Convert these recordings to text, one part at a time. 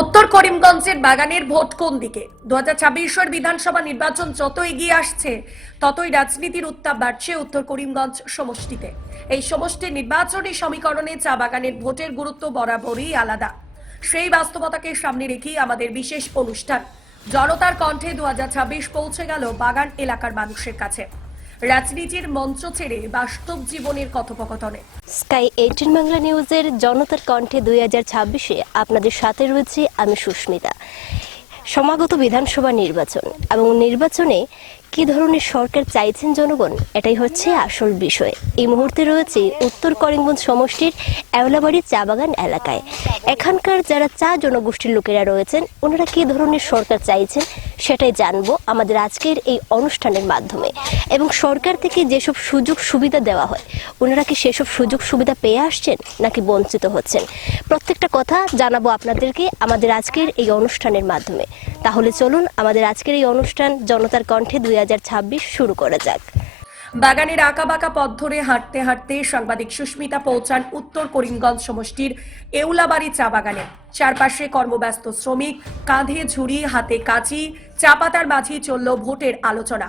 উত্তর করিমগঞ্জের বাগানের ভোট কোন দিকে? 2026 বিধানসভা নির্বাচন যত এগিয়ে আসছে ততই রাজনীতির উত্তাপ বাড়ছে উত্তর করিমগঞ্জ সমষ্টিতে। এই সমষ্টির নির্বাচনী সমীকরণে চা বাগানের ভোটের গুরুত্ব বরাবরই আলাদা। সেই বাস্তবতাকে সামনে রেখেই আমাদের বিশেষ অনুষ্ঠান জনতার কণ্ঠে 2026 পৌঁছে গেল বাগান এলাকার মানুষের কাছে। রাজনীতির মঞ্চ ছেড়ে বাস্তব জীবনের কথোপকথনে স্কাই 18 বাংলা নিউজের জনতার কণ্ঠে 2026-এ আপনাদের সাথে রয়েছে আমি সুস্মিতা। সমাগত বিধানসভা নির্বাচন এবং নির্বাচনে কি ধরনের সরকার চাইছেন জনগণ, এটাই হচ্ছে আসল বিষয়। এই মুহূর্তে রয়েছে উত্তর করিমগঞ্জ সমষ্টির এওলাবাড়ি চা বাগান এলাকায়। এখানকার যারা চা জনগোষ্ঠীর লোকেরা রয়েছেন, ওনারা কি ধরনের সরকার চাইছেন সেটাই জানবো আমাদের আজকের এই অনুষ্ঠানের মাধ্যমে। এবং সরকার থেকে যেসব সুযোগ সুবিধা দেওয়া হয়, ওনারা কি সেসব সুযোগ সুবিধা পেয়ে আসছেন নাকি বঞ্চিত হচ্ছেন, প্রত্যেকটা কথা জানাবো আপনাদেরকে আমাদের আজকের এই অনুষ্ঠানের মাধ্যমে। তাহলে চলুন আমাদের আজকের এই অনুষ্ঠান জনতার কণ্ঠে 2026 শুরু করা যাক। বাগানের আঁকাবাঁকা পথ ধরে হাঁটতে হাঁটতে সাংবাদিক সুস্মিতা পৌঁছান উত্তর করিমগঞ্জ সমষ্টির এউলাবাড়ি চা বাগানে। চারপাশে কর্মব্যস্ত শ্রমিক, কাঁধে ঝুড়ি, হাতে কাঁচি, চা পাতার মাঝেই চলল ভোটের আলোচনা।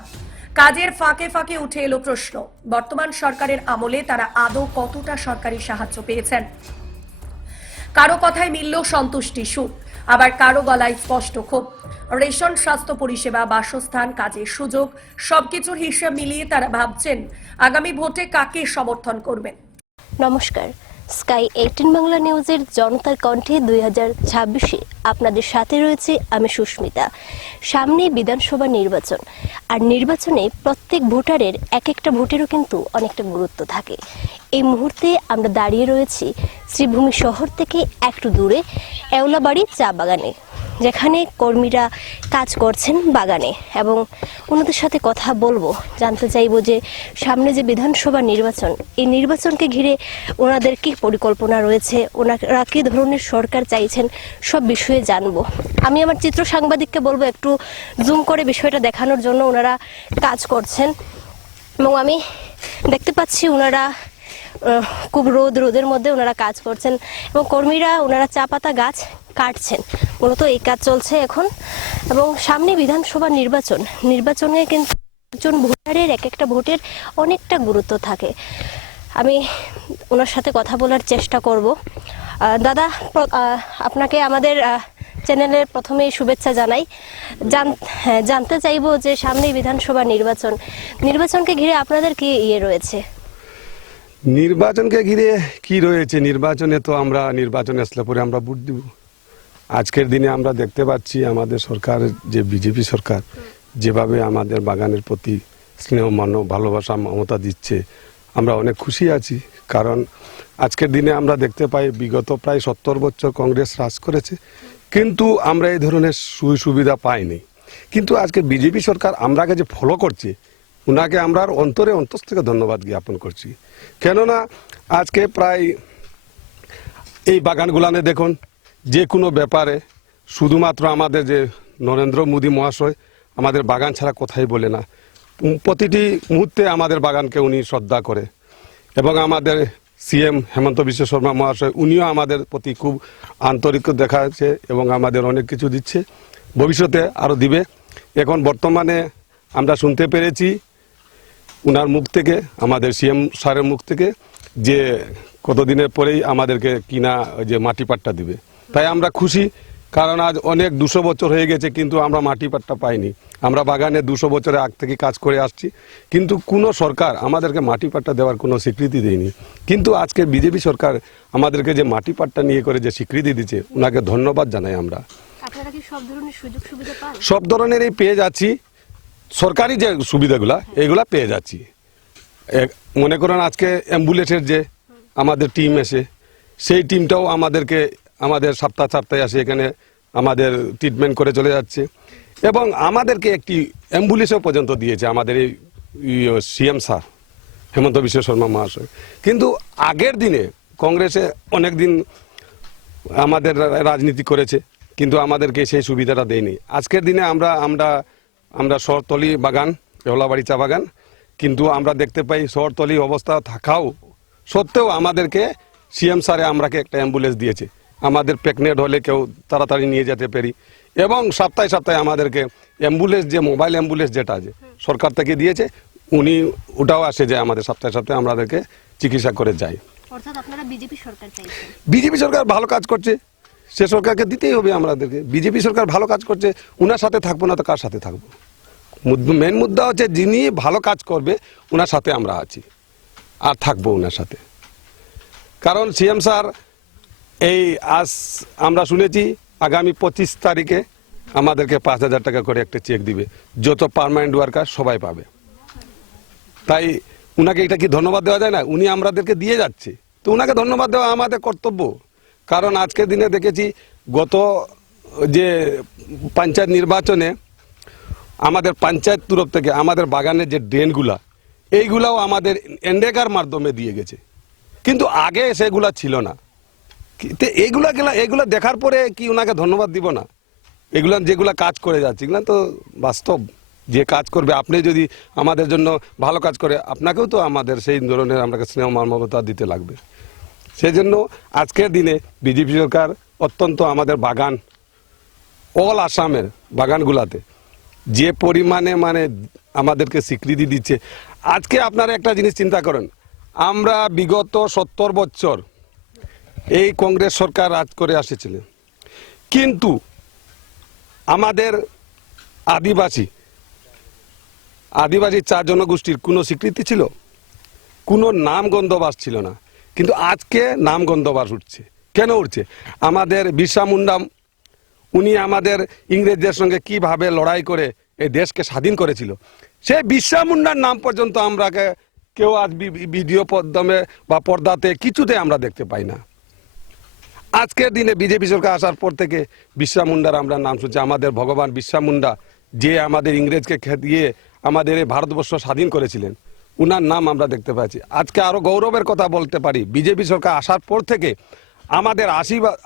কাজের ফাঁকে ফাঁকে উঠে এলো প্রশ্ন, বর্তমান সরকারের আমলে তারা আদৌ কতটা সরকারি সাহায্য পেয়েছেন। কারো কথায় মিলল সন্তুষ্টি সুর, আবার কারো গলায় স্পষ্ট ক্ষোভ। রেশন, স্বাস্থ্য পরিষেবা, বাসস্থান, কাজের সুযোগ সবকিছুর হিসাব মিলিয়ে তারা ভাবছেন আগামী ভোটে কাকে সমর্থন করবেন। নমস্কার, স্কাই 18 বাংলা নিউজের জনতার কণ্ঠে 2026-এ আপনাদের সাথে রয়েছে আমি সুস্মিতা। সামনে বিধানসভা নির্বাচন, আর নির্বাচনে প্রত্যেক ভোটারের এক একটা ভোটেরও কিন্তু অনেকটা গুরুত্ব থাকে। এই মুহূর্তে আমরা দাঁড়িয়ে রয়েছি শ্রীভূমি শহর থেকে একটু দূরে এওলাবাড়ি চা বাগানে, যেখানে কর্মীরা কাজ করছেন বাগানে, এবং ওনাদের সাথে কথা বলবো, জানতে চাইবো যে সামনে যে বিধানসভা নির্বাচন, এই নির্বাচনকে ঘিরে ওনাদের কি পরিকল্পনা রয়েছে, ওনারা কি ধরনের সরকার চাইছেন, সব বিষয়ে জানবো। আমি আমার চিত্র সাংবাদিককে বলবো একটু জুম করে বিষয়টা দেখানোর জন্য। ওনারা কাজ করছেন এবং আমি দেখতে পাচ্ছি ওনারা খুব রোদের মধ্যে ওনারা কাজ করছেন, এবং কর্মীরা ওনারা চা পাতা গাছ কাটছেন। মূলত এই কাজ চলছে এখন। এবং সামনে বিধানসভা নির্বাচনে কিন্তু একজন ভোটারের এক একটা ভোটের অনেকটা গুরুত্ব থাকে। আমি ওনার সাথে কথা বলার চেষ্টা করব। দাদা, আপনাকে আমাদের চ্যানেলের প্রথমেই শুভেচ্ছা জানাই। জানতে চাইবো যে সামনে বিধানসভা নির্বাচনকে ঘিরে আপনাদের কি রয়েছে? নির্বাচনকে ঘিরে কি রয়েছে, নির্বাচনে তো আমরা নির্বাচনে আসলে পরে আমরা ভোট দিব। আজকের দিনে আমরা দেখতে পাচ্ছি আমাদের সরকার, যে বিজেপি সরকার যেভাবে আমাদের বাগানের প্রতি স্নেহ, মানব, ভালোবাসা, মমতা দিচ্ছে, আমরা অনেক খুশি আছি। কারণ আজকের দিনে আমরা দেখতে পাই বিগত প্রায় 70 বছর কংগ্রেস রাজ করেছে, কিন্তু আমরা এই ধরনের সুবিধা পাইনি। কিন্তু আজকে বিজেপি সরকার আমরাকে যে ফলো করছে, ওনাকে আমরা অন্তর থেকে ধন্যবাদ জ্ঞাপন করছি। কেননা আজকে প্রায় এই বাগানগুলানে দেখুন, যে কোনো ব্যাপারে শুধুমাত্র আমাদের যে নরেন্দ্র মোদী মহাশয় আমাদের বাগান ছাড়া কথাই বলে না। প্রতিটি মুহূর্তে আমাদের বাগানকে উনি শ্রদ্ধা করে, এবং আমাদের সিএম হেমন্ত বিশ্ব শর্মা মহাশয়, উনিও আমাদের প্রতি খুব আন্তরিক দেখাচ্ছে এবং আমাদের অনেক কিছু দিচ্ছে, ভবিষ্যতে আরও দিবে। এখন বর্তমানে আমরা শুনতে পেরেছি উনার মুখ থেকে, আমাদের সিএম স্যারের মুখ থেকে, যে কতদিনের পরেই আমাদেরকে কিনা যে মাটি পাট্টা দিবে। তাই আমরা খুশি, কারণ আজ অনেক 200 বছর হয়ে গেছে কিন্তু আমরা মাটি পাট্টা পাইনি। আমরা বাগানে 200 বছরের আগ থেকে কাজ করে আসছি, কিন্তু কোনো সরকার আমাদেরকে মাটি পাট্টা দেওয়ার কোনো স্বীকৃতি দেয়নি। কিন্তু আজকে বিজেপি সরকার আমাদেরকে যে মাটি পাট্টা নিয়ে করে যে স্বীকৃতি দিচ্ছে, ওনাকে ধন্যবাদ জানাই আমরা। আপনারা কি সব ধরনের সুযোগ সুবিধা পান? সব ধরনেরই পেয়ে যাচ্ছি, সরকারি যে সুবিধাগুলা এইগুলা পেয়ে যাচ্ছি। মনে করেন আজকে অ্যাম্বুলেন্সের যে আমাদের টিম এসে, সেই টিমটাও আমাদের সপ্তাহে আসে এখানে আমাদের ট্রিটমেন্ট করে চলে যাচ্ছে, এবং আমাদেরকে একটি অ্যাম্বুলেন্সও পর্যন্ত দিয়েছে আমাদের এই সিএম স্যার হেমন্ত বিশ্ব শর্মা মহাশয়। কিন্তু আগের দিনে কংগ্রেসে অনেক দিন আমাদের রাজনীতি করেছে, কিন্তু আমাদেরকে সেই সুবিধাটা দেয়নি। আজকের দিনে আমরা শহরতলি বাগান, এওলাবাড়ি চা বাগান, কিন্তু আমরা দেখতে পাই শহরতলি অবস্থা থাকাও সত্ত্বেও আমাদেরকে সিএম স্যারে আমরাকে একটা অ্যাম্বুলেন্স দিয়েছে। আমাদের প্রেগনেন্ট হলে কেউ তাড়াতাড়ি নিয়ে যেতে পারি, এবং সপ্তাহে সপ্তাহে আমাদেরকে অ্যাম্বুলেন্স, যে মোবাইল অ্যাম্বুলেন্স যেটা আছে সরকার থেকে দিয়েছে, উনি ওটাও আসে যে আমাদের সপ্তাহে সপ্তাহে আমাদেরকে চিকিৎসা করে যায়। অর্থাৎ আপনারা বিজেপি সরকার চাইছেন। বিজেপি সরকার ভালো কাজ করছে, সে সরকারকে দিতেই হবে আমাদেরকে। বিজেপি সরকার ভালো কাজ করছে, উনার সাথে থাকবো না তো কার সাথে থাকবো? মেন মুদ্রা হচ্ছে যিনি ভালো কাজ করবে ওনার সাথে আমরা আছি আর থাকবো ওনার সাথে। কারণ সিএম স্যার এই আজ আমরা শুনেছি আগামী 25 তারিখে আমাদেরকে 5,000 টাকা করে একটা চেক দিবে, যত পার্মানেন্ট ওয়ার্কার সবাই পাবে। তাই উনাকে এটা কি ধন্যবাদ দেওয়া যায় না? উনি আমাদেরকে দিয়ে যাচ্ছে, তো উনাকে ধন্যবাদ দেওয়া আমাদের কর্তব্য। কারণ আজকের দিনে দেখেছি গত যে পঞ্চায়েত নির্বাচনে আমাদের পঞ্চায়েত তরফ থেকে আমাদের বাগানের যে ড্রেনগুলা, এইগুলাও আমাদের এন্ডেকার মাধ্যমে দিয়ে গেছে, কিন্তু আগে সেগুলা ছিল না। তো এগুলা দেখার পরে কি ওনাকে ধন্যবাদ দিব না? এগুলা যেগুলা কাজ করে যাচ্ছে, এগুলা তো বাস্তব। যে কাজ করবে, আপনি যদি আমাদের জন্য ভালো কাজ করে, আপনাকেও তো আমাদের সেই ধরনের আমরা স্নেহ মমতা দিতে লাগবে। সেই জন্য আজকের দিনে বিজেপি সরকার অত্যন্ত আমাদের বাগান, অল আসামের বাগানগুলাতে যে পরিমাণে আমাদেরকে স্বীকৃতি দিচ্ছে। আজকে আপনারা একটা জিনিস চিন্তা করেন, আমরা বিগত 70 বছর এই কংগ্রেস সরকার রাজ করে আসছিলেন, কিন্তু আমাদের আদিবাসী 4 জনগোষ্ঠীর কোনো স্বীকৃতি ছিল? কোনো নাম গন্ধবাস ছিল না। কিন্তু আজকে নাম গন্ধবাস উঠছে। কেন উঠছে? আমাদের বিরসা মুন্ডা, উনি আমাদের ইংরেজদের সঙ্গে কিভাবে লড়াই করে এই দেশকে স্বাধীন করেছিল, সেই বিরসা মুন্ডার নাম পর্যন্ত আমরা কেউ আজ ভিডিও পর্দামে বা পর্দাতে কিছুতে আমরা দেখতে পাই না। আজকের দিনে বিজেপি সরকার আসার পর থেকে বিরসা মুন্ডার আমরা নাম শুনছি। আমাদের ভগবান বিরসা মুন্ডা, যে আমাদের ইংরেজকে খেদিয়ে আমাদের এই ভারতবর্ষ স্বাধীন করেছিলেন, উনার নাম আমরা দেখতে পাচ্ছি। আজকে আরো গৌরবের কথা বলতে পারি, বিজেপি সরকার আসার পর থেকে আমাদের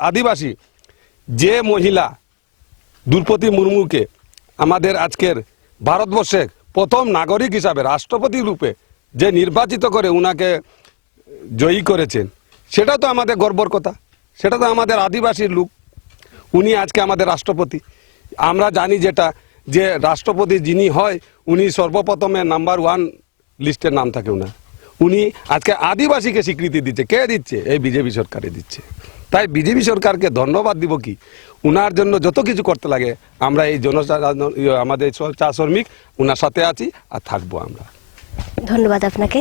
আদিবাসী যে মহিলা দ্রৌপদী মুর্মুকে আমাদের আজকের ভারতবর্ষের প্রথম নাগরিক হিসাবে রাষ্ট্রপতি রূপে যে নির্বাচিত করে উনাকে জয়ী করেছেন, সেটা তো আমাদের গর্বর কথা। সেটা তো আমাদের আদিবাসীর লোক, উনি আজকে আমাদের রাষ্ট্রপতি। আমরা জানি যেটা, যে রাষ্ট্রপতি যিনি হয় উনি সর্বপ্রথমে নাম্বার 1 লিস্টের নাম থাকে উনার। উনি আজকে আদিবাসীকে স্বীকৃতি দিচ্ছে। কে দিচ্ছে? এই বিজেপি সরকারে দিচ্ছে। তাই বিজেপি সরকারকে ধন্যবাদ দিব কি, উনার জন্য যত কিছু করতে লাগে আমরা এই আমাদের চা শ্রমিক উনার সাথে আছি আর থাকবো আমরা। ধন্যবাদ আপনাকে।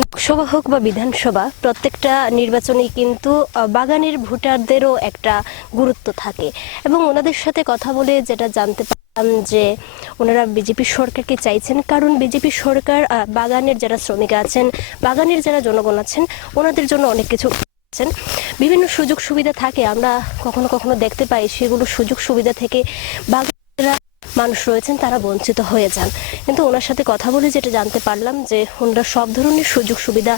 লোকসভা হোক বা বিধানসভা, প্রত্যেকটা নির্বাচনেই কিন্তু বাগানের ভোটারদেরও একটা গুরুত্ব থাকে, এবং ওনাদের সাথে কথা বলে যেটা জানতে পারলাম যে ওনারা বিজেপি সরকারকে চাইছেন, কারণ বিজেপি সরকার বাগানের যারা শ্রমিক আছেন, বাগানের যারা জনগণ আছেন, ওনাদের জন্য অনেক কিছু করছেন। বিভিন্ন সুযোগ সুবিধা থাকে, আমরা কখনো কখনো দেখতে পাই সেগুলো সুযোগ সুবিধা থেকে বাগানেরা মানুষ রয়েছেন তারা বঞ্চিত হয়ে যান। কিন্তু ওনার সাথে কথা বলে যেটা জানতে পারলাম যে ওনারা সব ধরনের সুযোগ সুবিধা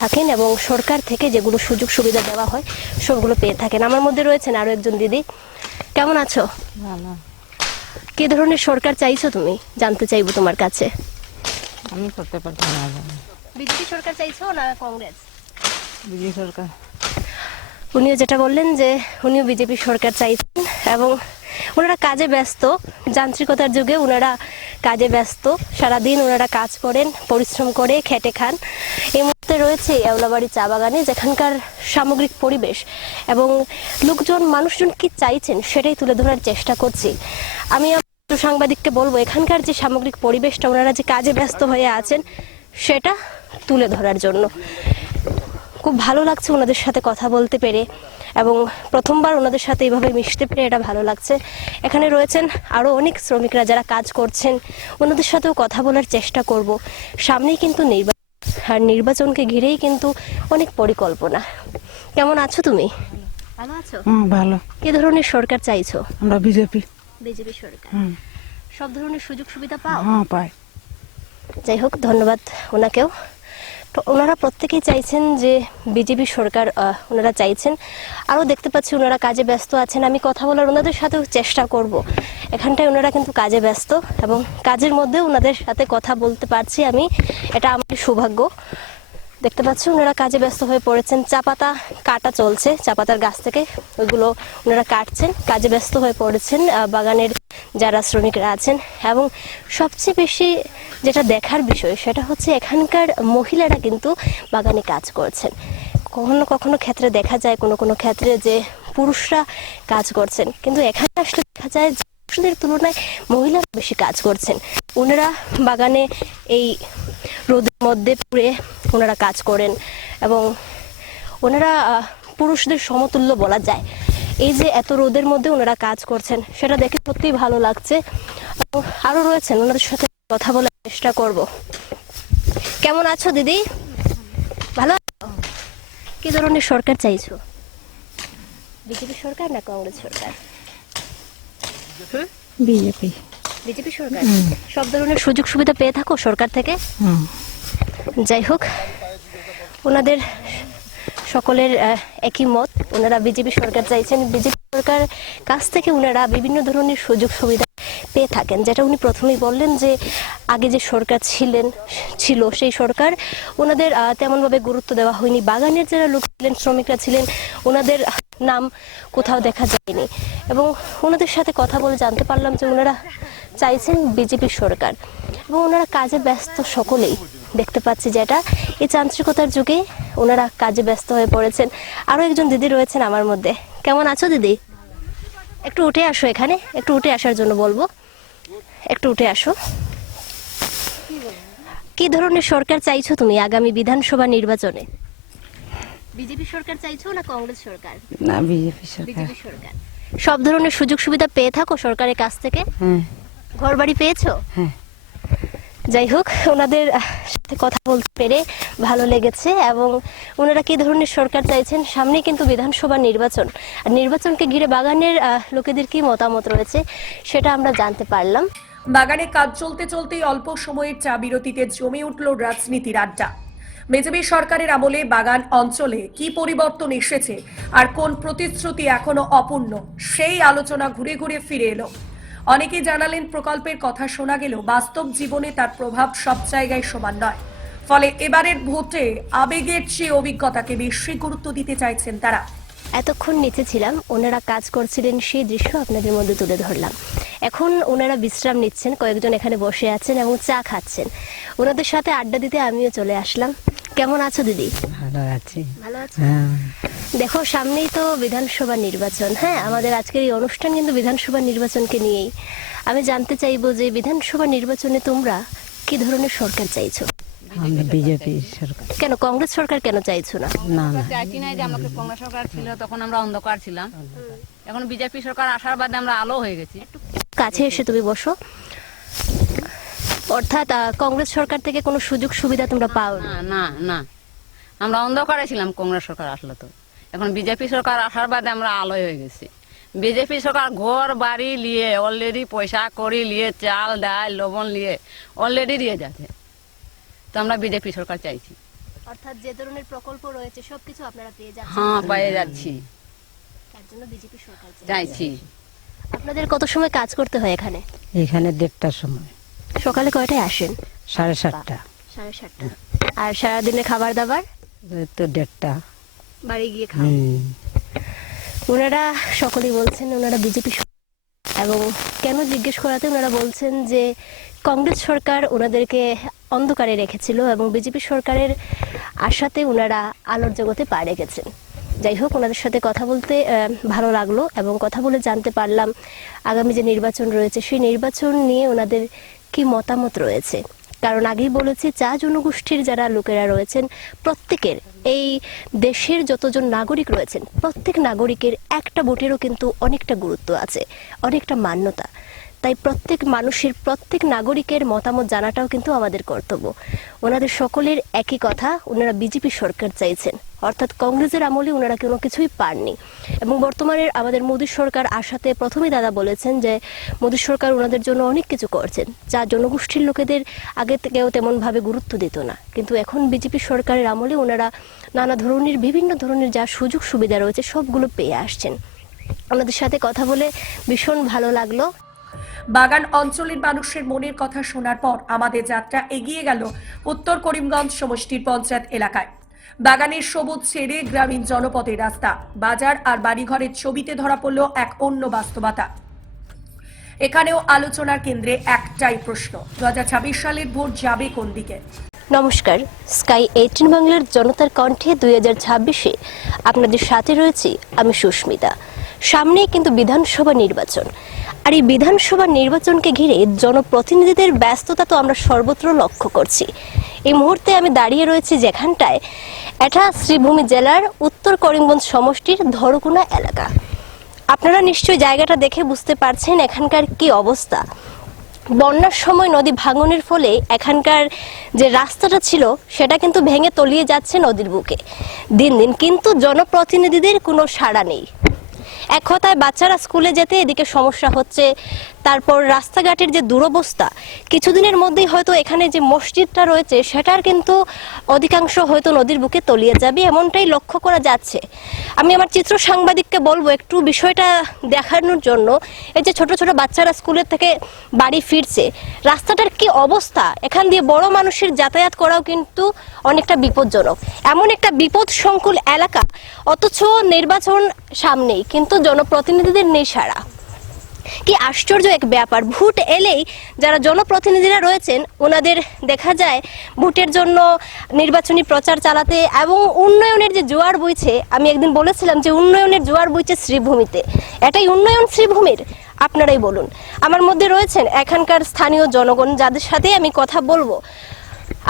থাকেন, এবং সরকার থেকে যেগুলো সুযোগ সুবিধা দেওয়া হয় সবগুলো পেয়ে থাকেন। আমার মধ্যে রয়েছেন আরো একজন দিদি। কেমন আছো? ভালো। কি ধরনের সরকার চাইছো তুমি, জানতে চাইবো তোমার কাছে। আমি করতে পারছি না। বিজেপি সরকার চাইছো না কংগ্রেস? বিজেপি সরকার। উনিও যেটা বললেন যে উনিও বিজেপি সরকার চাইছেন, এবং ওনারা কাজে ব্যস্ত, যান্ত্রিকতার যুগে ওনারা কাজে ব্যস্ত, সারাদিন ওনারা কাজ করেন, পরিশ্রম করে খেটে খান। এই মুহূর্তে রয়েছে এওলাবাড়ি চা বাগানে, যেখানকার সামগ্রিক পরিবেশ এবং মানুষজন কি চাইছেন সেটাই তুলে ধরার চেষ্টা করছি। আমি সাংবাদিককে বলবো এখানকার যে সামগ্রিক পরিবেশটা, ওনারা যে কাজে ব্যস্ত হয়ে আছেন সেটা তুলে ধরার জন্য। খুব ভালো লাগছে ওনাদের সাথে কথা বলতে পেরে, এবং প্রথমবার ওনাদের সাথে এইভাবে মিশতে পেরে এটা ভালো লাগছে। এখানে রয়েছেন আরও অনেক শ্রমিকরা যারা কাজ করছেন, ওনাদের সাথেও কথা বলার চেষ্টা করব। সামনেই কিন্তু নির্বাচন, আর নির্বাচনকে ঘিরেই কিন্তু অনেক পরিকল্পনা। কেমন আছো তুমি? ভালো আছো? ভালো। কি ধরনের সরকার চাইছো? আমরা বিজেপি সরকার। সব ধরনের সুযোগ সুবিধা পাও? হ্যাঁ পাই। যাই হোক, ধন্যবাদ ওনাকেও। ওনারা প্রত্যেকেই চাইছেন যে বিজেপি সরকার ওনারা চাইছেন। আরও দেখতে পাচ্ছি ওনারা কাজে ব্যস্ত আছেন, আমি কথা বলার ওনাদের সাথেও চেষ্টা করব। এখানটায় ওনারা কিন্তু কাজে ব্যস্ত, এবং কাজের মধ্যে ওনাদের সাথে কথা বলতে পারছি আমি, এটা আমার সৌভাগ্য। দেখতে পাচ্ছি ওনারা কাজে ব্যস্ত হয়ে পড়েছেন, চা পাতা কাটা চলছে, চা পাতার গাছ থেকে ওইগুলো ওনারা কাটছেন, কাজে ব্যস্ত হয়ে পড়েছেন বাগানের যারা শ্রমিকরা আছেন। এবং সবচেয়ে বেশি যেটা দেখার বিষয় সেটা হচ্ছে এখানকার মহিলারা কিন্তু বাগানে কাজ করছেন। কখনো কখনো ক্ষেত্রে দেখা যায় কোনো কোনো ক্ষেত্রে যে পুরুষরা কাজ করছেন, কিন্তু এখানে আসলে দেখা যায় যে পুরুষদের তুলনায় মহিলারা বেশি কাজ করছেন। ওনারা বাগানে এই রোদের মধ্যে পুড়ে ওনারা কাজ করেন এবং ওনারা পুরুষদের সমতুল্য বলা যায়। এই যে এত রোদের মধ্যে ওনারা কাজ করছেন সেটা দেখে সত্যিই ভালো লাগছে। আরো রয়েছেন, ওনাদের সাথে কথা বলার চেষ্টা করব। কেমন আছো দিদি? ভালো আছো? কি ধরনের সরকার চাইছো? বিজেপি সরকার না কংগ্রেস সরকার? বিজেপি। বিজেপি সরকার। সব ধরনের সুযোগ সুবিধা পেয়ে থাকো সরকার থেকে? যাই হোক, ওনাদের সকলের একই মত, ওনারা বিজেপি সরকার চাইছেন। বিজেপি সরকার কাছ থেকে ওনারা বিভিন্ন ধরনের সুযোগ সুবিধা পেয়ে থাকেন, যেটা উনি প্রথমেই বললেন যে আগে যে সরকার ছিল সেই সরকার ওনাদের তেমনভাবে গুরুত্ব দেওয়া হয়নি। বাগানের যারা লোক ছিলেন, শ্রমিকরা ছিলেন, ওনাদের নাম কোথাও দেখা যায়নি। এবং ওনাদের সাথে কথা বলে জানতে পারলাম যে ওনারা চাইছেন বিজেপি সরকার এবং ওনারা কাজে ব্যস্ত সকলেই। দেখতে পাচ্ছি যেটা এই যান্ত্রিকতার যুগে ওনারা কাজে ব্যস্ত হয়ে পড়েছেন। আরো একজন দিদি রয়েছেন আমার মধ্যে। কেমন আছো দিদি? একটু উঠে আসো, এখানে একটু উঠে আসার জন্য বলবো, একটু উঠে আসো। কি ধরনের সরকার চাইছো তুমি আগামী বিধানসভা নির্বাচনে? বিজেপি সরকার চাইছো না কংগ্রেস সরকার? না, বিজেপি সরকার। বিজেপি সরকার। সব ধরনের সুযোগ সুবিধা পেয়ে থাকো সরকারের কাছ থেকে? ঘর বাড়ি পেয়েছো? যাই হোক, ওনাদের সাথে কথা বলতে পেরে ভালো লেগেছে। এবং ওনারা কি ধরনের সরকার চাইছেন, সামনে কিন্তু বিধানসভা নির্বাচন, আর নির্বাচনকে ঘিরে বাগানের লোকেদের কি মতামত রয়েছে সেটা আমরা জানতে পারলাম। বাগানে কাজ চলতে চলতেই অল্প সময়ের চা বিরতিতে জমে উঠল রাজনীতির আড্ডা। বিজেপি সরকারের আমলে বাগান অঞ্চলে কি পরিবর্তন এসেছে আর কোন প্রতিশ্রুতি এখনো অপূর্ণ, সেই আলোচনা ঘুরে ঘুরে ফিরে এলো। অনেকে জানালেন প্রকল্পের কথা শোনা গেলেও বাস্তব জীবনে তার প্রভাব সব জায়গায় সমান নয়। ফলে এবারের ভোটে আবেগের চেয়ে অভিজ্ঞতাকে বেশি গুরুত্ব দিতে চাইছেন তারা। এতক্ষণ নিচে ছিলাম, ওনারা কাজ করছিলেন সেই দৃশ্য আপনাদের মধ্যে তুলে ধরলাম। এখন ওনারা বিশ্রাম নিচ্ছেন, কয়েকজন এখানে বসে আছেন এবং চা খাচ্ছেন। ওনাদের সাথে আড্ডা দিতে আমিও চলে আসলাম। কেমন আছো দিদি? ভালো আছি। ভালো আছো? দেখো, সামনেই তো বিধানসভা নির্বাচন। হ্যাঁ, আমাদের আজকের এই অনুষ্ঠান কিন্তু বিধানসভা নির্বাচনকে নিয়েই। আমি জানতে চাইবো যে বিধানসভা নির্বাচনে তোমরা কি ধরনের সরকার চাইছো? আমরা বিজেপি সরকার। কেন কংগ্রেস সরকার কেন চাইছো না? না না, চাইছি না যে আমাকে কংগ্রেস সরকার ছিল তখন আমরা অন্ধকার ছিলাম, এখন বিজেপি সরকার আসার বাদে আমরা আলো হয়ে গেছি। কাছে এসে তুমি বসো। অর্থাৎ কংগ্রেস সরকার থেকে কোনো সুযোগ সুবিধা তোমরা পাও না? না না না, আমরা অন্ধকারে ছিলাম, কংগ্রেস সরকার আসলো তো। এখন বিজেপি সরকার আসার বাদে আমরা আলো হয়ে গেছি। বিজেপি সরকার ঘর বাড়ি নিয়ে অলরেডি, পয়সা করি নিয়ে, চাল ডাল লবণ নিয়ে অলরেডি দিয়ে যাচ্ছে। তো আমরা বিজেপি সরকার চাইছি। অর্থাৎ যে ধরনের প্রকল্প রয়েছে সবকিছু আপনারা পেয়ে যাচ্ছেন? হ্যাঁ, পেয়ে যাচ্ছি, তার জন্য বিজেপি সরকার চাইছি। আপনাদের কত সময় কাজ করতে হয় এখানে? এখানে 1:30টার সময়। সকালে কয়টায় আসেন? 7:30। 7:30। আর সারাদিনে খাবার দাবার? তো 1:30। বাড়ি গিয়ে খান? ওনারা সকলেই বলছেন ওনারা বিজেপি এবং কেন জিজ্ঞেস করাতে ওনারা বলছেন যে কংগ্রেস সরকার ওনাদেরকে অন্ধকারে রেখেছিল এবং বিজেপি সরকারের আশাতে ওনারা আলোর জগতে পা রেখেছেন। যাই হোক, ওনাদের সাথে কথা বলতে ভালো লাগলো এবং কথা বলে জানতে পারলাম আগামী যে নির্বাচন রয়েছে সেই নির্বাচন নিয়ে ওনাদের কি মতামত রয়েছে। কারণ আগেই বলেছি, চা জনগোষ্ঠীর যারা লোকেরা রয়েছেন প্রত্যেকের, এই দেশের যতজন নাগরিক রয়েছেন প্রত্যেক নাগরিকের একটা ভোটেরও কিন্তু অনেকটা গুরুত্ব আছে, অনেকটা মান্যতা। তাই প্রত্যেক মানুষের, প্রত্যেক নাগরিকের মতামত জানাটাও কিন্তু আমাদের কর্তব্য। ওনাদের সকলের একই কথা, ওনারা বিজেপি সরকার চাইছেন। অর্থাৎ কংগ্রেসের আমলে ওনারা কোনো কিছুই পাননি এবং বর্তমানে আমাদের মোদী সরকার আসাতে প্রথমেই দাদা বলেছেন যে মোদী সরকার ওনাদের জন্য অনেক কিছু করছেন, যা জনগোষ্ঠীর লোকেদের আগে থেকেও তেমনভাবে গুরুত্ব দিত না। কিন্তু এখন বিজেপি সরকারের আমলে ওনারা নানা ধরনের, বিভিন্ন ধরনের যা সুযোগ সুবিধা রয়েছে সবগুলো পেয়ে আসছেন। ওনাদের সাথে কথা বলে ভীষণ ভালো লাগলো। বাগান অঞ্চলের মানুষের মনের কথা শোনার পর আমাদের যাত্রা এগিয়ে গেল উত্তর করিমগঞ্জ সমষ্টির পঞ্চায়েত এলাকায়। বাগানের সবুজ ছেড়ে গ্রামীণ জনপথের রাস্তা, বাজার আর বাড়িঘরের ছবিতে ধরা পড়ল এক অন্য বাস্তবতা। এখানেও আলোচনার কেন্দ্রে একটাই প্রশ্ন, 2026 সালের ভোট যাবে কোন দিকে? নমস্কার, স্কাই 18 বাংলার জনতার কণ্ঠে 2026-এ আপনাদের সাথে রয়েছি আমি সুস্মিতা। সামনে কিন্তু বিধানসভা নির্বাচন, আর এই বিধানসভা নির্বাচনকে ঘিরে জনপ্রতিনিধিদের ব্যস্ততা তো আমরা সর্বত্র লক্ষ্য করছি। এই মুহূর্তে আমি দাঁড়িয়ে রয়েছি যেখানটায়, এটা শ্রীভূমি জেলার উত্তর করিমগঞ্জ সমষ্টির ধরকুনা এলাকা। আপনারা নিশ্চয়ই জায়গাটা দেখে বুঝতে পারছেন এখানকার কি অবস্থা। বন্যার সময় নদী ভাঙনের ফলে এখানকার যে রাস্তাটা ছিল সেটা কিন্তু ভেঙে তলিয়ে যাচ্ছে নদীর বুকে। দিন দিন কিন্তু জনপ্রতিনিধিদের কোনো সাড়া নেই। এক কথায় বাচ্চারা স্কুলে যেতে এদিকে সমস্যা হচ্ছে, তারপর রাস্তাঘাটের যে দুরবস্থা, কিছুদিনের মধ্যেই হয়তো এখানে যে মসজিদটা রয়েছে সেটার কিন্তু অধিকাংশ হয়তো নদীর বুকে তলিয়ে যাবে, এমনটাই লক্ষ্য করা যাচ্ছে। আমি আমার চিত্র সাংবাদিককে বলবো একটু বিষয়টা দেখানোর জন্য। এই যে ছোট ছোট বাচ্চারা স্কুলের থেকে বাড়ি ফিরছে, রাস্তাটার কি অবস্থা, এখান দিয়ে বড় মানুষের যাতায়াত করাও কিন্তু অনেকটা বিপজ্জনক। এমন একটা বিপদ সংকুল এলাকা, অথচ নির্বাচন সামনেই কিন্তু জনপ্রতিনিধিদের নেই সাড়া। কি আশ্চর্য এক ব্যাপার, ভোট এলেই যারা জনপ্রতিনিধিরা রয়েছেন ওনাদের দেখা যায় ভোটের জন্য নির্বাচনী প্রচার চালাতে, এবং উন্নয়নের যে জোয়ার বইছে, আমি একদিন বলেছিলাম যে উন্নয়নের জোয়ার বইছে শ্রীভূমিতে, এটাই উন্নয়ন শ্রীভূমির? আপনারাই বলুন। আমার মধ্যে রয়েছেন এখানকার স্থানীয় জনগণ, যাদের সাথে আমি কথা বলবো।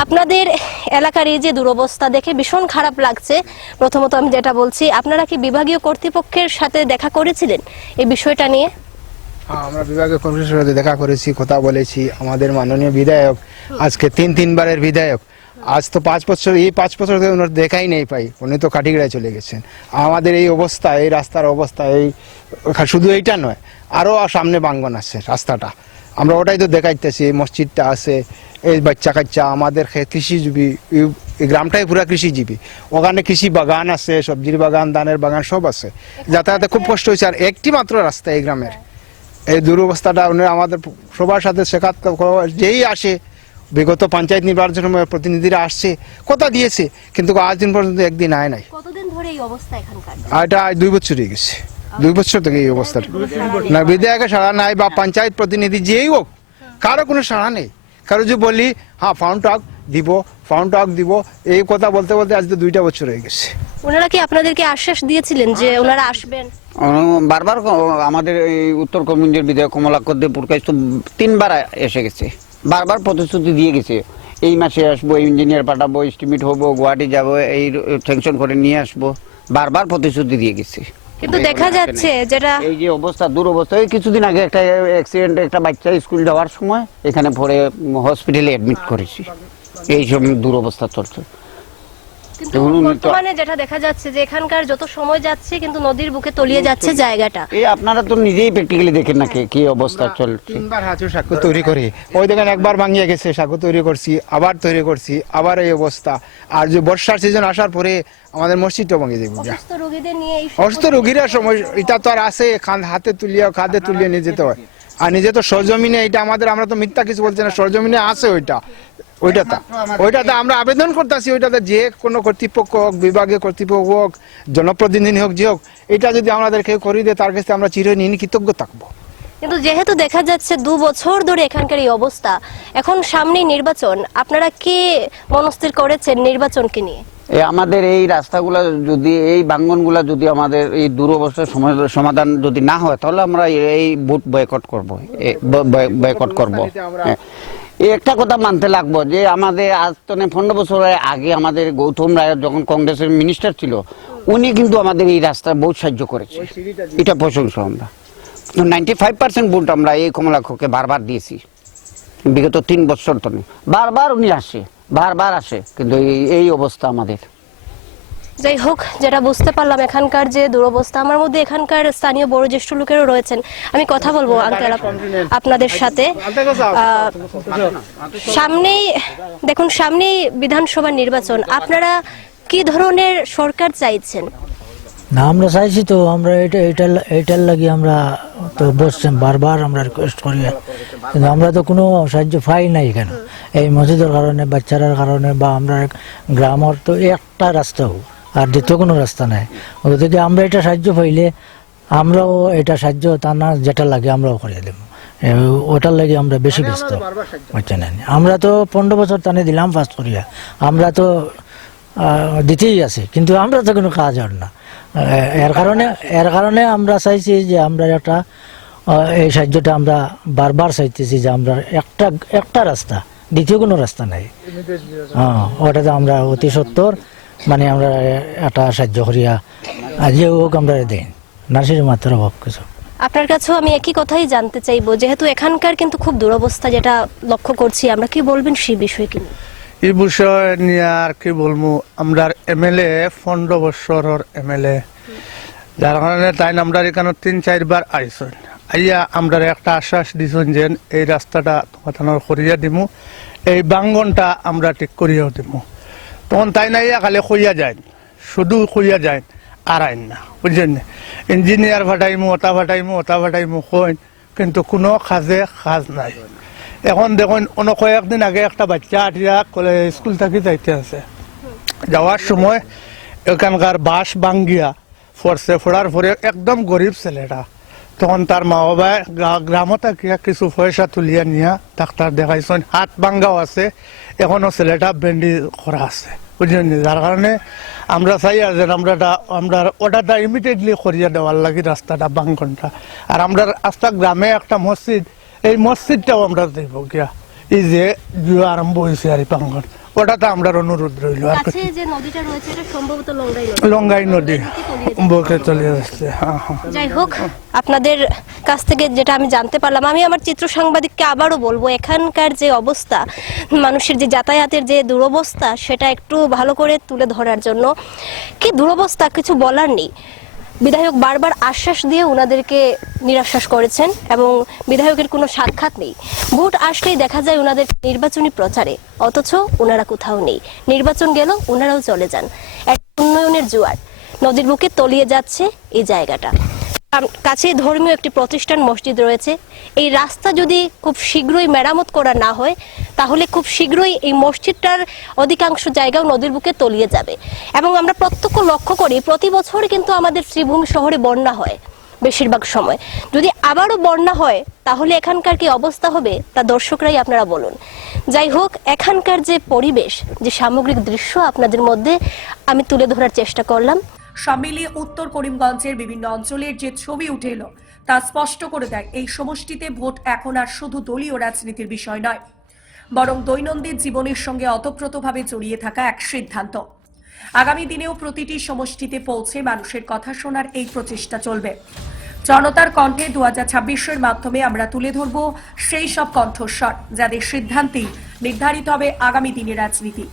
আপনাদের এলাকার এই যে দুরবস্থা দেখে ভীষণ খারাপ লাগছে। প্রথমত আমি যেটা বলছি, আপনারা কি বিভাগীয় কর্তৃপক্ষের সাথে দেখা করেছিলেন এই বিষয়টা নিয়ে? আমরা বিভাগীয় কর্মসূচির সাথে দেখা করেছি, কথা বলেছি। আমাদের মাননীয় বিধায়ক আজকে তিনবারের বিধায়ক, আজ তো 5 বছর, এই 5 বছর ধরে ওনার দেখাই নেই পাই, উনি তো কাঠিগড়ায় চলে গেছেন। আমাদের এই অবস্থা, এই রাস্তার অবস্থা, এই শুধু এইটা নয়, আরও সামনে বাঙ্গন আছে রাস্তাটা, আমরা ওটাই তো দেখাইতেছি। এই মসজিদটা আছে, এই বাচ্চা কাচ্চা, আমাদের কৃষিজীবী, এই গ্রামটাই পুরা কৃষিজীবী। ওখানে কৃষি বাগান আছে, সবজির বাগান, ধানের বাগান সব আছে। যাতায়াতে খুব কষ্ট হয়েছে। আর একটি মাত্র রাস্তা এই গ্রামের, এই দুরবস্থাটা উনি আমাদের সবার সাথে শেখাত, যেই আসে, বিগত পঞ্চায়েত নির্বাচনের সময় প্রতিনিধিরা আসছে, কথা দিয়েছে, কিন্তু আজ দিন পর্যন্ত একদিন আয় নাই। কতদিন ধরে এই অবস্থা এখানকার? এটা 2 বছর হয়ে গেছে, 2 বছর থেকে এই অবস্থাটা। না বিধায়কের সাড়া নাই, বা পঞ্চায়েত প্রতিনিধি যেই হোক, কারো কোনো সাড়া নেই। কারো যে বলি হ্যাঁ ফাউন্টাক দিব, এই কথা বলতে বলতে আজ তো 2টা বছর হয়ে গেছে। ওনারা কি আপনাদেরকে আশ্বাস দিয়েছিলেন যে ওনারা আসবেন? বারবার আমাদের এই উত্তর করিমগঞ্জের বিধায়ক কমলাক্ষ দেব পুরকাইশ তো 3বার এসে গেছে, বারবার প্রতিশ্রুতি দিয়ে গেছে, এই মাসে আসবো, এই ইঞ্জিনিয়ার পাঠাবো, এস্টিমেট হবো, গুয়াহাটি যাবো, এই স্যাংশন করে নিয়ে আসবো, বারবার প্রতিশ্রুতি দিয়ে গেছে। কিন্তু দেখা যাচ্ছে যেটা এই যে অবস্থা, দুরবস্থা, এই কিছুদিন আগে একটা অ্যাক্সিডেন্ট, একটা বাচ্চা স্কুল যাওয়ার সময় এখানে পরে হসপিটালে অ্যাডমিট করেছি। এই সব দুরবস্থা চলছে। কিন্তু বর্তমানে যেটা দেখা যাচ্ছে যে এখানকার যত সময় যাচ্ছে কিন্তু নদীর বুকে তলিয়ে যাচ্ছে জায়গাটা। এই আপনারা তো নিজেই প্র্যাকটিক্যালি দেখেন না কি অবস্থা চলছে। 3বার হাঁচু সাঁকো তৈরি করি, ওই দেখেন একবার ভাঙিয়ে গেছে, সাঁকো তৈরি করছি, আবার তৈরি করছি, আবার এই অবস্থা। আর যে বর্ষার সিজন আসার পরে আমাদের মসজিদটা ভাঙিয়ে দেবো। অসুস্থ রোগীদের নিয়ে এই অসুস্থ রোগীরা সময়, এটা তো আর আসে, হাতে তুলিয়ে নিয়ে যেতে হয়। আর নিজে তো সরজমিনে, এটা আমাদের, আমরা তো মিথ্যা কিছু বলছি না, সরজমিনে আসে ওইটাতে আমরা আবেদন করতেছি। ওইটাতে যে কোনো কর্তৃপক্ষ হোক, বিভাগীয় কর্তৃপক্ষ হোক, জনপ্রতিনিধি হোক, যে হোক, এটা যদি আমাদের কেউ করে দেয় তার কাছে আমরা চিরঋণী কৃতজ্ঞ থাকবো। কিন্তু যেহেতু দেখা যাচ্ছে 2 বছর ধরে এখানকার এই অবস্থা, এখন সামনেই নির্বাচন, আপনারা কি মনস্থির করেছেন নির্বাচনকে নিয়ে? আমাদের এই রাস্তাগুলা যদি, এই ভাঙ্গনগুলা যদি আমাদের এই দুরবস্থার সমাধান যদি না হয়, তাহলে আমরা এই ভোট বয়কট করব। এই একটা কথা মানতে লাগবো যে আমাদের আজ তো 15 বছর আগে আমাদের গৌতম রায় যখন কংগ্রেসের মিনিস্টার ছিল, উনি কিন্তু আমাদের এই রাস্তায় বহুত সাহায্য করেছে, এটা প্রশংসা। আমরা 95% ভোট আমরা এই কমলাক্ষকে বারবার দিয়েছি বিগত 3 বছর ধরে। বারবার উনি বারবার আসে, কিন্তু এই অবস্থা আমাদের। যাই হোক, যেটা বুঝতে পারলাম এখানকার যে দুরবস্থা, আমার মধ্যে এখানকার স্থানীয় বড় জ্যেষ্ঠ লোকেরও রয়েছেন, আমি কথা বলবো আঙ্কেল আপনাদের সাথে। সামনেই দেখুন, সামনেই বিধানসভা নির্বাচন, আপনারা কি ধরনের সরকার চাইছেন? না আমরা চাইছি তো, আমরা এটার লাগি আমরা তো বসছেন বারবার আমরা রিকোয়েস্ট করি, কিন্তু আমরা তো কোনো সাহায্য পাই নাই কেন, এই মসজিদের কারণে, বাচ্চারার কারণে, বা আমরা গ্রামের তো একটা রাস্তা হোক আর দ্বিতীয় কোনো রাস্তা নাই। ওদিকে আমরা এটা সাহায্য পাইলে আমরাও এটা সাহায্য তা না যেটা লাগে আমরাও করে দেবো, ওটার লাগে আমরা বেশি ব্যস্ত। বুঝছেন, আমরা তো 15 বছর টানে দিলাম পাস করিয়া, আমরা তো দিতেই আছে, কিন্তু আমরা তো কোনো কাজ আর না। এর কারণে আমরা চাইছি যে আমরা একটা এই সাহায্যটা আমরা বারবার চাইতেছি যে আমরা একটা রাস্তা, দ্বিতীয় কোনো রাস্তা নাই। হ্যাঁ, ওটাতে আমরা অতি সত্তর মানে আমরা একটা সাহায্য করিয়া যে হোক আমরা দেন, নার্সির মাত্র অভাব কিছু। আপনার কাছেও আমি একই কথাই জানতে চাইবো, যেহেতু এখানকার কিন্তু খুব দুরবস্থা যেটা লক্ষ্য করছি আমরা, কি বলবেন সেই বিষয়ে? কি এই বিষয় নিয়ে আর কি বলবো, আমরা MLA 15 বছরের MLA, যার কারণে তাই আমরা এখানে 3-4 বার আইসন, আইয়া আমরা একটা আশ্বাস দিছেন যে এই রাস্তাটা তোমার করিয়া দিমু, এই বাঙ্গনটা আমরা ঠিক করিয়াও দিমু। তখন তাই না ইয়া খালি কইয়া যায়, শুধু কইয়া যায় আর আইন না, বুঝছেন। ইঞ্জিনিয়ার ফাটাইমু, ওটা ফাটাইমু কইন, কিন্তু কোনো কাজ নাই। এখন দেখুন কয়েকদিন আগে একটা বাচ্চা আটিয়া স্কুল থেকে যাইতে আছে, যাওয়ার সময় এখানকার বাঁশ ভাঙ্গিয়া ফোড়ার পরে একদম গরিব ছেলেটা, তখন তার মা বাবা গ্রামে থাকিয়া কিছু পয়সা তুলিয়া নিয়া ডাক্তার দেখাইছেন, হাত ভাঙ্গাও আছে, এখনো ছেলেটা ব্যান্ডেজ করা আছে, বুঝলেন। যার কারণে আমরা চাই আর যে আমরা ওটাটা ইমিডিয়েটলি করিয়া দেওয়ার লাগি রাস্তাটা বাঙ্গনটা। আর আমরা রাস্তা গ্রামে একটা মসজিদ, এই মসজিদটাও আমরা দেব গিয়া, এই যে আরম্ভ হয়েছে আর বাঙ্গন, ওটাতে আমরা অনুরোধ রইল। আর লঙ্গাই নদী বকে চলে যাচ্ছে। যাই হোক, আপনাদের কাছ থেকে যেটা আমি জানতে পারলাম, আমি আমার চিত্র সাংবাদিককে আবারও বলবো, এখানকার যে অবস্থা, মানুষের যে যাতায়াতের যে দুরবস্থা, সেটা একটু ভালো করে তুলে ধরার জন্য। কি দুরবস্থা, কিছু বলার নেই। বিধায়ক বারবার আশ্বাস দিয়ে ওনাদেরকে নিরাশ্বাস করেছেন এবং বিধায়কের কোনো সাক্ষাৎ নেই। ভোট আসলেই দেখা যায় ওনাদের নির্বাচনী প্রচারে, অথচ ওনারা কোথাও নেই। নির্বাচন গেল, ওনারাও চলে যান। এক উন্নয়নের জোয়ার নদীর বুকে তলিয়ে যাচ্ছে এই জায়গাটা। কাছে ধর্মীয় একটি প্রতিষ্ঠান, মসজিদ রয়েছে। এই রাস্তা যদি খুব শীঘ্রই মেরামত করা না হয়, তাহলে খুব শীঘ্রই এই মসজিদটার অধিকাংশ জায়গাও নদীর বুকে তলিয়ে যাবে। এবং আমরা প্রত্যক্ষ লক্ষ্য করি, প্রতি বছর কিন্তু আমাদের শ্রীভূমি শহরে বন্যা হয় বেশিরভাগ সময়। যদি আবারও বন্যা হয়, তাহলে এখানকার কি অবস্থা হবে তা দর্শকরাই আপনারা বলুন। যাই হোক, এখানকার যে পরিবেশ, যে সামগ্রিক দৃশ্য আপনাদের মধ্যে আমি তুলে ধরার চেষ্টা করলাম। সব মিলিয়ে উত্তর করিমগঞ্জের বিভিন্ন অঞ্চলের যে ছবি উঠে এলো তা স্পষ্ট করে দেয়, এই সমষ্টিতে ভোট এখন আর শুধু দলীয় রাজনীতির বিষয় নয়, বরং দৈনন্দিন জীবনের সঙ্গে ওতপ্রোতভাবে জড়িয়ে থাকা এক সিদ্ধান্ত। আগামী দিনেও প্রতিটি সমষ্টিতে পৌঁছে মানুষের কথা শোনার এই প্রচেষ্টা চলবে। জনতার কণ্ঠে 2026-এর মাধ্যমে আমরা তুলে ধরব সেই সব কণ্ঠস্বর যাদের সিদ্ধান্তেই নির্ধারিত হবে আগামী দিনের রাজনীতি।